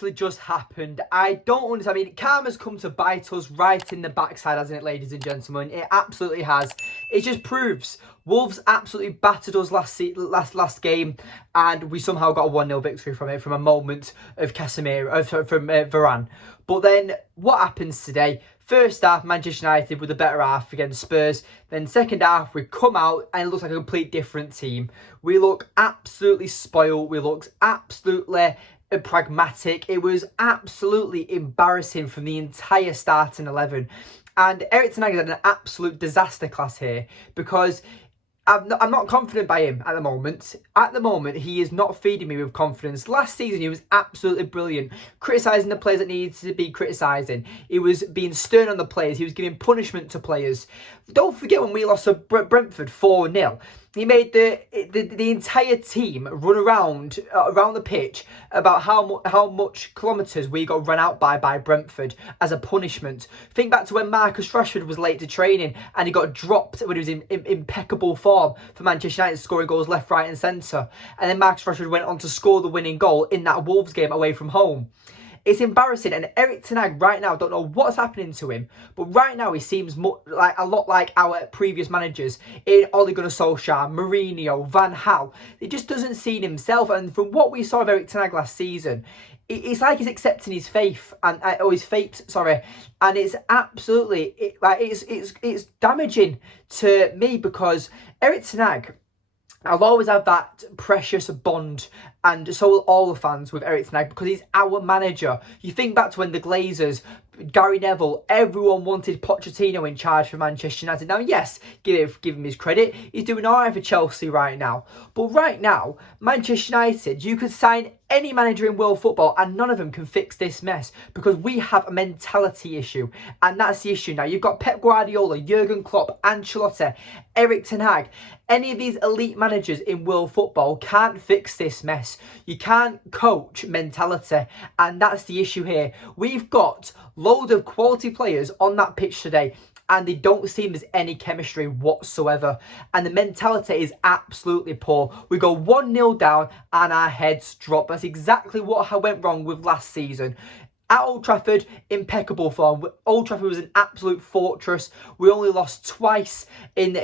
actually just happened? I don't understand. I mean, karma's come to bite us right in the backside, hasn't it, ladies and gentlemen? It absolutely has. It just proves Wolves absolutely battered us last game, and we somehow got a 1-0 victory from it, from a moment of Casemiro, from Varane. But then what happens today? First half, Manchester United with a better half against Spurs. Then second half, we come out and it looks like a complete different team. We look absolutely spoiled. We look absolutely pragmatic. It was absolutely embarrassing from the entire starting 11. And Erik Ten Hag is an absolute disaster class here, because I'm not confident by him at the moment. At the moment, he is not feeding me with confidence. Last season, he was absolutely brilliant, criticising the players that needed to be criticising. He was being stern on the players. He was giving punishment to players. Don't forget when we lost to Brentford 4-0. He made the entire team run around the pitch about how much kilometres we got run out by Brentford as a punishment. Think back to when Marcus Rashford was late to training and he got dropped when he was in impeccable form for Manchester United, scoring goals left, right and centre. And then Marcus Rashford went on to score the winning goal in that Wolves game away from home. It's embarrassing, and Erik Ten Hag right now, don't know what's happening to him, but right now he seems like a lot like our previous managers in Ole Gunnar Solskjaer, Mourinho, Van Gaal. He just doesn't see himself, and from what we saw of Erik Ten Hag last season, it's like he's accepting his faith and his fate, sorry, and it's absolutely it's damaging to me, because Erik Ten Hag, I'll always have that precious bond, and so will all the fans, with Erik Ten Hag, because he's our manager. You think back to when the Glazers, Gary Neville, everyone wanted Pochettino in charge for Manchester United. Now, yes, give him his credit. He's doing all right for Chelsea right now. But right now, Manchester United, you could sign any manager in world football and none of them can fix this mess, because we have a mentality issue, and that's the issue now. You've got Pep Guardiola, Jurgen Klopp, Ancelotti, Erik Ten Hag. Any of these elite managers in world football can't fix this mess. You can't coach mentality, and that's the issue here. We've got loads of quality players on that pitch today, and they don't seem there's any chemistry whatsoever. And the mentality is absolutely poor. We go 1-0 down and our heads drop. That's exactly what went wrong with last season. At Old Trafford, impeccable form. Old Trafford was an absolute fortress. We only lost twice in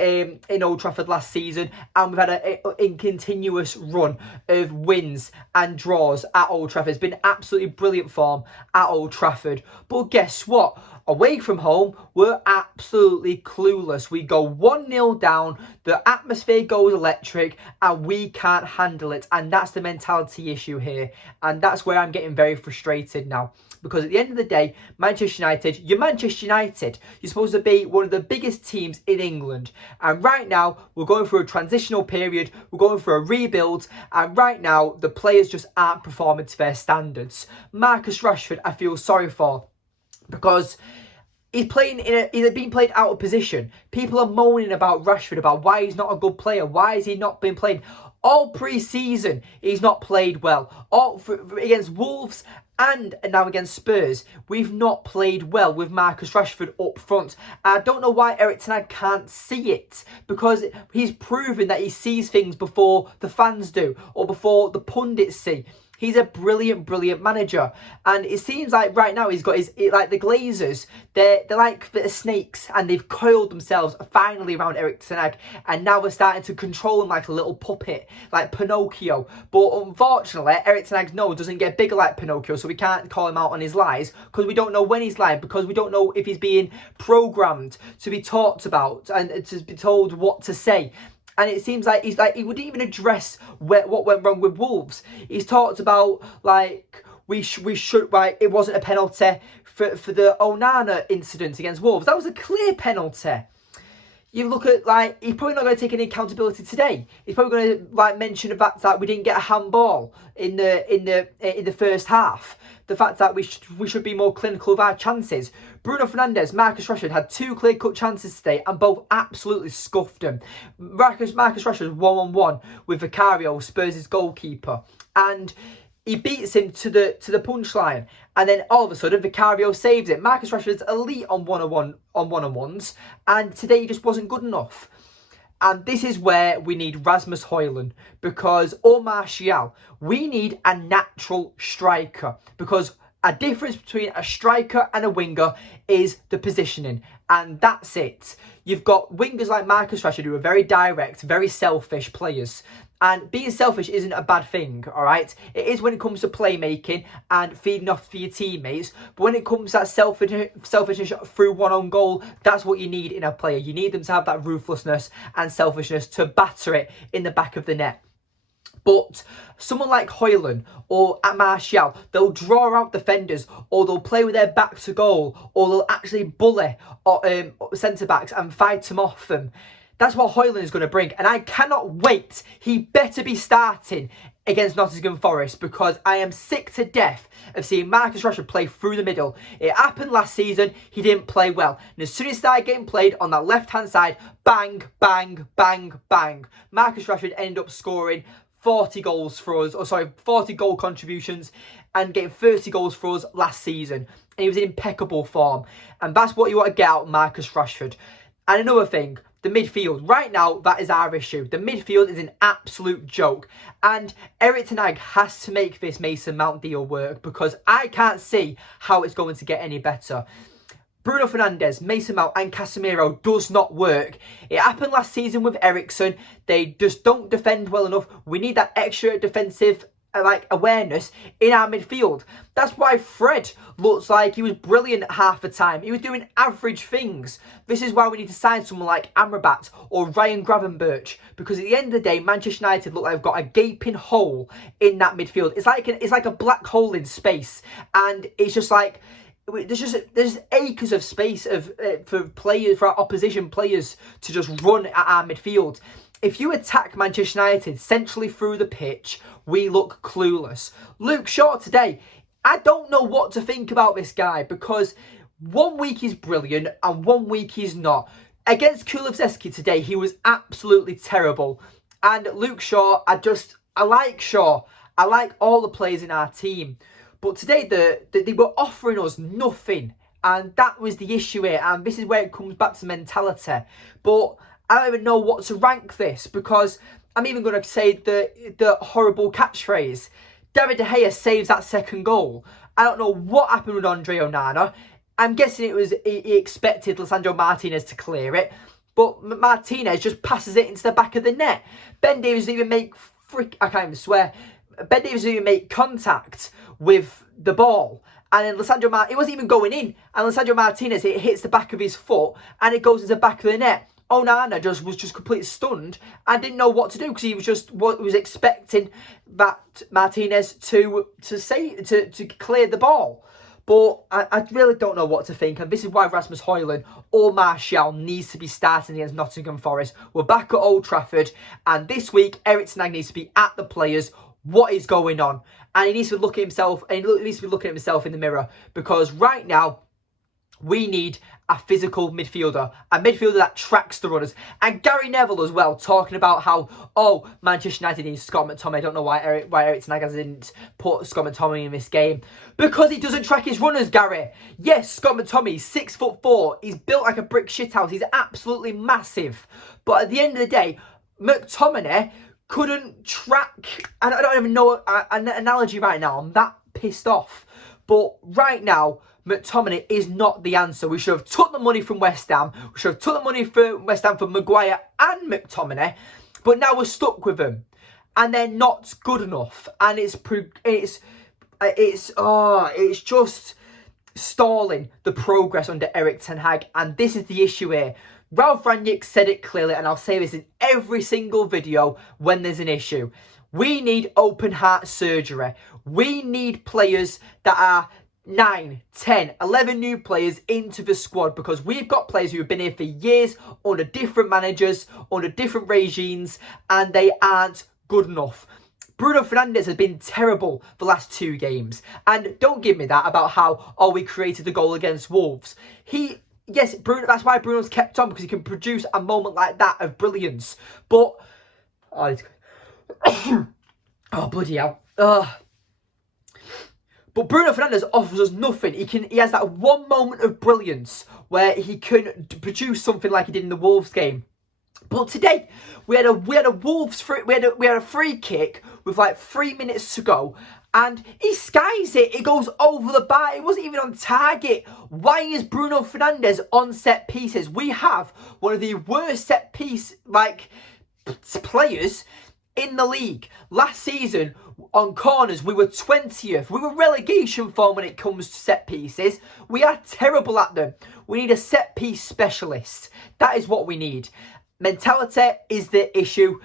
Old Trafford last season, and we've had a continuous run of wins and draws at Old Trafford. It's been absolutely brilliant form at Old Trafford. But guess what? Away from home, we're absolutely clueless. We go 1-0 down, the atmosphere goes electric, and we can't handle it. And that's the mentality issue here. And that's where I'm getting very frustrated now. Because at the end of the day, Manchester United, you're Manchester United. You're supposed to be one of the biggest teams in England. And right now, we're going through a transitional period. We're going through a rebuild. And right now, the players just aren't performing to their standards. Marcus Rashford, I feel sorry for, because he's being played out of position. People are moaning about Rashford, about why he's not a good player. Why has he not been played? All pre-season, he's not played well. Against Wolves and now against Spurs, we've not played well with Marcus Rashford up front. I don't know why Erik Ten Hag can't see it, because he's proven that he sees things before the fans do, or before the pundits see. He's a brilliant, brilliant manager. And it seems like right now he's got like the Glazers, they're like the snakes, and they've coiled themselves finally around Erik Ten Hag. And now we're starting to control him like a little puppet, like Pinocchio. But unfortunately, Erik Ten Hag's nose doesn't get bigger like Pinocchio, so we can't call him out on his lies, because we don't know when he's lying, because we don't know if he's being programmed to be talked about and to be told what to say. And it seems like he wouldn't even address what went wrong with Wolves. He's talked about like we should like it wasn't a penalty for the Onana incident against Wolves. That was a clear penalty. You look at like he's probably not going to take any accountability today. He's probably going to like mention the fact that we didn't get a handball in the first half. The fact that we should be more clinical with our chances. Bruno Fernandes, Marcus Rashford had 2 clear-cut chances today and both absolutely scuffed them. Marcus Rashford was 1-on-1 with Vicario, Spurs' goalkeeper, and he beats him to the punchline, and then all of a sudden Vicario saves it. Marcus Rashford's elite on one-on-ones, and today he just wasn't good enough. And this is where we need Rasmus Hojlund, because, or Martial, we need a natural striker, because a difference between a striker and a winger is the positioning, and that's it. You've got wingers like Marcus Rashford who are very direct, very selfish players. And being selfish isn't a bad thing, all right? It is when it comes to playmaking and feeding off for your teammates. But when it comes to that selfishness through one own goal, that's what you need in a player. You need them to have that ruthlessness and selfishness to batter it in the back of the net. But someone like Hojlund or Martial, they'll draw out defenders, or they'll play with their back to goal, or they'll actually bully centre-backs and fight them off them. That's what Hojlund is going to bring. And I cannot wait. He better be starting against Nottingham Forest, because I am sick to death of seeing Marcus Rashford play through the middle. It happened last season. He didn't play well. And as soon as he started getting played on that left-hand side, bang, bang, bang, bang. Marcus Rashford ended up scoring 40 goals for us, 40 goal contributions, and getting 30 goals for us last season. And he was in impeccable form. And that's what you want to get out of Marcus Rashford. And another thing, the midfield. Right now, that is our issue. The midfield is an absolute joke. And Erik Ten Hag has to make this Mason Mount deal work, because I can't see how it's going to get any better. Bruno Fernandes, Mason Mount and Casemiro does not work. It happened last season with Eriksen. They just don't defend well enough. We need that extra defensive awareness in our midfield. That's why Fred looks like he was brilliant half the time. He was doing average things. This is why we need to sign someone like Amrabat or Ryan Gravenberch, because at the end of the day, Manchester United look like they've got a gaping hole in that midfield. It's like a black hole in space, and it's just like there's acres of space for our opposition players to just run at our midfield. If you attack Manchester United centrally through the pitch, we look clueless. Luke Shaw today, I don't know what to think about this guy, because 1 week he's brilliant and 1 week he's not. Against Kulusevski today, he was absolutely terrible. And Luke Shaw, I like Shaw. I like all the players in our team. But today, they were offering us nothing. And that was the issue here. And this is where it comes back to mentality. But I don't even know what to rank this, because I'm even going to say the horrible catchphrase. David De Gea saves that second goal. I don't know what happened with Andre Onana. I'm guessing he expected Lisandro Martinez to clear it. But Martinez just passes it into the back of the net. Ben Davies didn't even make I can't even swear. Ben Davies didn't even make contact with the ball. And then it wasn't even going in. And Lisandro Martinez, it hits the back of his foot and it goes into the back of the net. Onana was just completely stunned and didn't know what to do, because he was expecting that Martinez to clear the ball. But I really don't know what to think, and this is why Rasmus Hojlund or Martial needs to be starting against Nottingham Forest. We're back at Old Trafford, and this week Erik Ten Hag needs to be at the players. What is going on? And he needs to look at himself, and he needs to be looking at himself in the mirror, because right now we need a physical midfielder, a midfielder that tracks the runners. And Gary Neville as well, talking about how, Manchester United needs Scott McTominay. I don't know why Erik Ten Hag didn't put Scott McTominay in this game. Because he doesn't track his runners, Gary. Yes, Scott McTominay, 6'4". He's built like a brick shithouse. He's absolutely massive. But at the end of the day, McTominay couldn't track. And I don't even know an analogy right now. I'm that pissed off. But right now, McTominay is not the answer. We should have took the money from West Ham. We should have took the money from West Ham for Maguire and McTominay. But now we're stuck with them. And they're not good enough. And it's just stalling the progress under Erik Ten Hag. And this is the issue here. Ralph Rangnick said it clearly, and I'll say this in every single video when there's an issue. We need open heart surgery. We need players that are 9, 10, 11 new players into the squad, because we've got players who have been here for years under different managers, under different regimes, and they aren't good enough. Bruno Fernandes has been terrible the last 2 games. And don't give me that about how, we created the goal against Wolves. Yes, Bruno, that's why Bruno's kept on, because he can produce a moment like that of brilliance. But, bloody hell. But Bruno Fernandes offers us nothing. He has that one moment of brilliance where he can produce something like he did in the Wolves game. But today we had a Wolves we had a free kick with like 3 minutes to go, and he skies it. It goes over the bar. It wasn't even on target. Why is Bruno Fernandes on set pieces? We have one of the worst set piece players in the league. Last season on corners we were 20th. We were relegation form when it comes to set pieces. We are terrible at them. We need a set piece specialist. That is what we need. Mentality is the issue,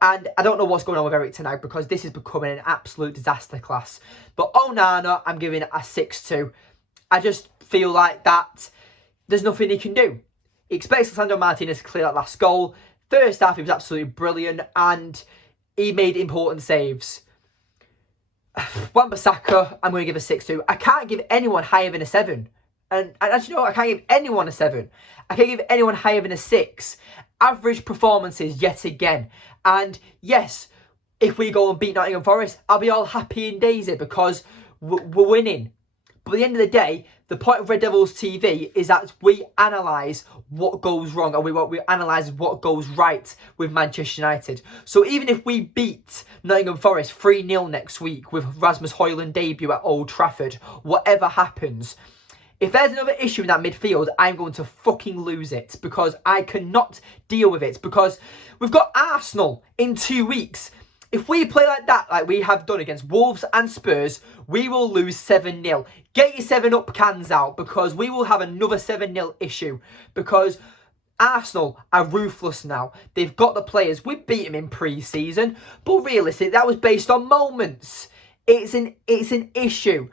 and I don't know what's going on with Erik Ten Hag, because this is becoming an absolute disaster class. But Onana, I'm giving a 6-2. I just feel like that there's nothing he can do. He expects Lisandro Martinez to clear that last goal. First half, he was absolutely brilliant, and he made important saves. Wan-Bissaka, I'm going to give a 6-2. I can't give anyone higher than a 7. And actually, no, I can't give anyone a 7. I can't give anyone higher than a 6. Average performances yet again. And yes, if we go and beat Nottingham Forest, I'll be all happy and daisy because we're winning. But at the end of the day, the point of Red Devils TV is that we analyse what goes wrong, and we analyse what goes right with Manchester United. So even if we beat Nottingham Forest 3-0 next week with Rasmus Hojlund debut at Old Trafford, whatever happens, if there's another issue in that midfield, I'm going to fucking lose it, because I cannot deal with it, because we've got Arsenal in 2 weeks. If we play like that, like we have done against Wolves and Spurs, we will lose 7-0. Get your 7-up cans out, because we will have another 7-0 issue, because Arsenal are ruthless now. They've got the players. We beat them in pre-season, but realistically, that was based on moments. It's an issue.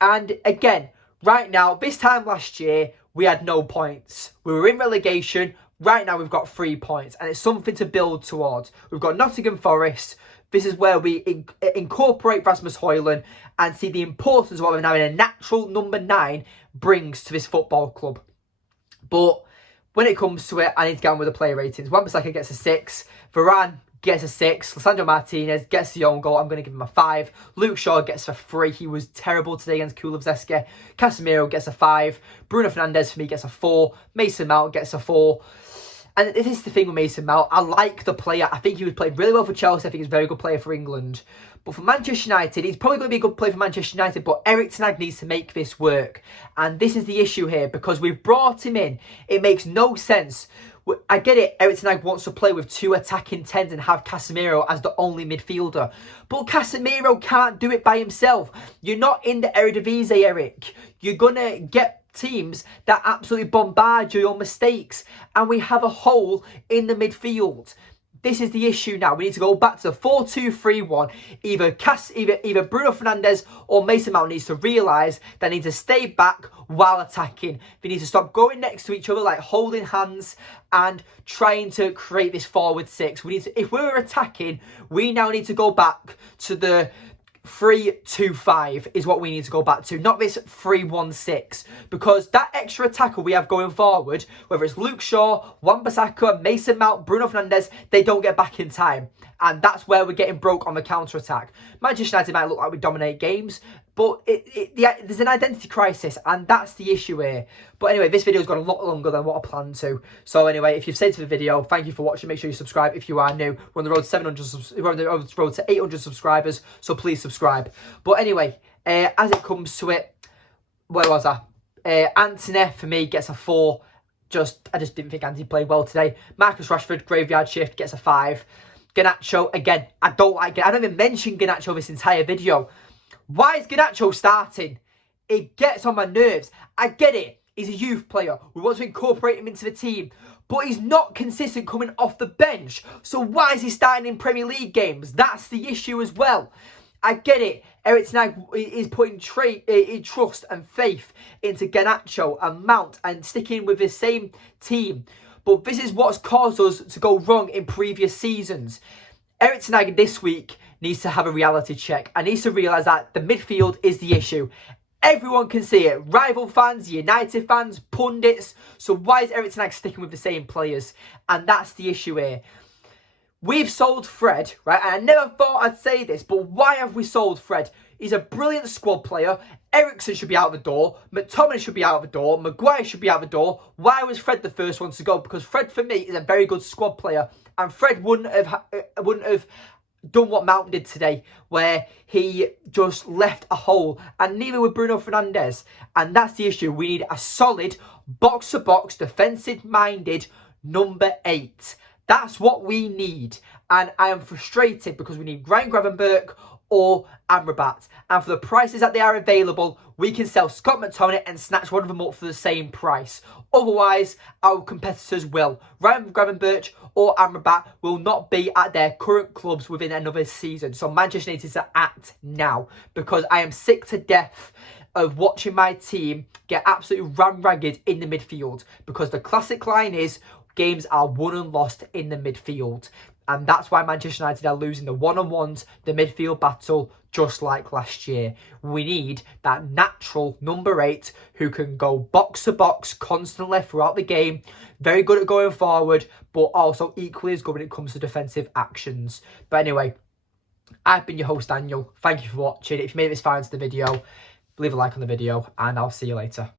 And again, right now, this time last year, we had no points. We were in relegation. Right now, we've got 3 points, and it's something to build towards. We've got Nottingham Forest. This is where we incorporate Rasmus Hojlund and see the importance of what having a natural number 9 brings to this football club. But when it comes to it, I need to get on with the player ratings. Wan-Bissaka gets a 6. Varane gets a 6. Lisandro Martinez gets the own goal. I'm going to give him a 5. Luke Shaw gets a 3. He was terrible today against Kulusevski. Casemiro gets a 5. Bruno Fernandes, for me, gets a 4. Mason Mount gets a 4. And this is the thing with Mason Mount. I like the player. I think he would play really well for Chelsea. I think he's a very good player for England. But for Manchester United, he's probably going to be a good player for Manchester United, but Erik Ten Hag needs to make this work. And this is the issue here, because we've brought him in. It makes no sense. I get it, Erik Ten Hag wants to play with 2 attacking 10s and have Casemiro as the only midfielder. But Casemiro can't do it by himself. You're not in the Eredivisie, Eric. You're going to get teams that absolutely bombard you on mistakes. And we have a hole in the midfield. This is the issue now. We need to go back to the 4-2-3-1. Either Bruno Fernandes or Mason Mount needs to realise they need to stay back while attacking. They need to stop going next to each other, like holding hands and trying to create this forward 6. We need to, if we're attacking, we now need to go back to the 3-2-5 is what we need to go back to, not this 3-1-6, because that extra attacker we have going forward, whether it's Luke Shaw, Wan-Bissaka, Mason Mount, Bruno Fernandes, they don't get back in time, and that's where we're getting broke on the counter-attack. Manchester United might look like we dominate games, but there's an identity crisis, and that's the issue here. But anyway, this video's gone a lot longer than what I planned to. So anyway, if you've stayed to the video, thank you for watching. Make sure you subscribe if you are new. We're on the road to 800 subscribers, so please subscribe. But anyway, as it comes to it, where was I? Anthony, for me, gets a 4. I just didn't think Anthony played well today. Marcus Rashford, graveyard shift, gets a 5. Garnacho, again, I don't like it. I don't even mention Garnacho this entire video. Why is Garnacho starting? It gets on my nerves. I get it. He's a youth player. We want to incorporate him into the team. But he's not consistent coming off the bench. So why is he starting in Premier League games? That's the issue as well. I get it. Erik Ten Hag is putting trust and faith into Garnacho and Mount and sticking with the same team. But this is what's caused us to go wrong in previous seasons. Erik Ten Hag this week needs to have a reality check and needs to realise that the midfield is the issue. Everyone can see it. Rival fans, United fans, pundits. So why is Erik Ten Hag sticking with the same players? And that's the issue here. We've sold Fred, right? And I never thought I'd say this, but why have we sold Fred? He's a brilliant squad player. Eriksen should be out the door. McTominay should be out the door. Maguire should be out the door. Why was Fred the first one to go? Because Fred, for me, is a very good squad player. And Fred wouldn't have done what Mount did today, where he just left a hole. And neither would Bruno Fernandes. And that's the issue. We need a solid, box-to-box, defensive-minded number 8. That's what we need. And I am frustrated because we need Ryan Gravenberch or Amrabat. And for the prices that they are available, we can sell Scott McTominay and snatch one of them up for the same price. Otherwise, our competitors will. Ryan Gravenberch or Amrabat will not be at their current clubs within another season. So Manchester United to act now, because I am sick to death of watching my team get absolutely ran ragged in the midfield, because the classic line is games are won and lost in the midfield. And that's why Manchester United are losing the one-on-ones, the midfield battle, just like last year. We need that natural number 8 who can go box to box constantly throughout the game. Very good at going forward, but also equally as good when it comes to defensive actions. But anyway, I've been your host, Daniel. Thank you for watching. If you made this far into the video, leave a like on the video, and I'll see you later.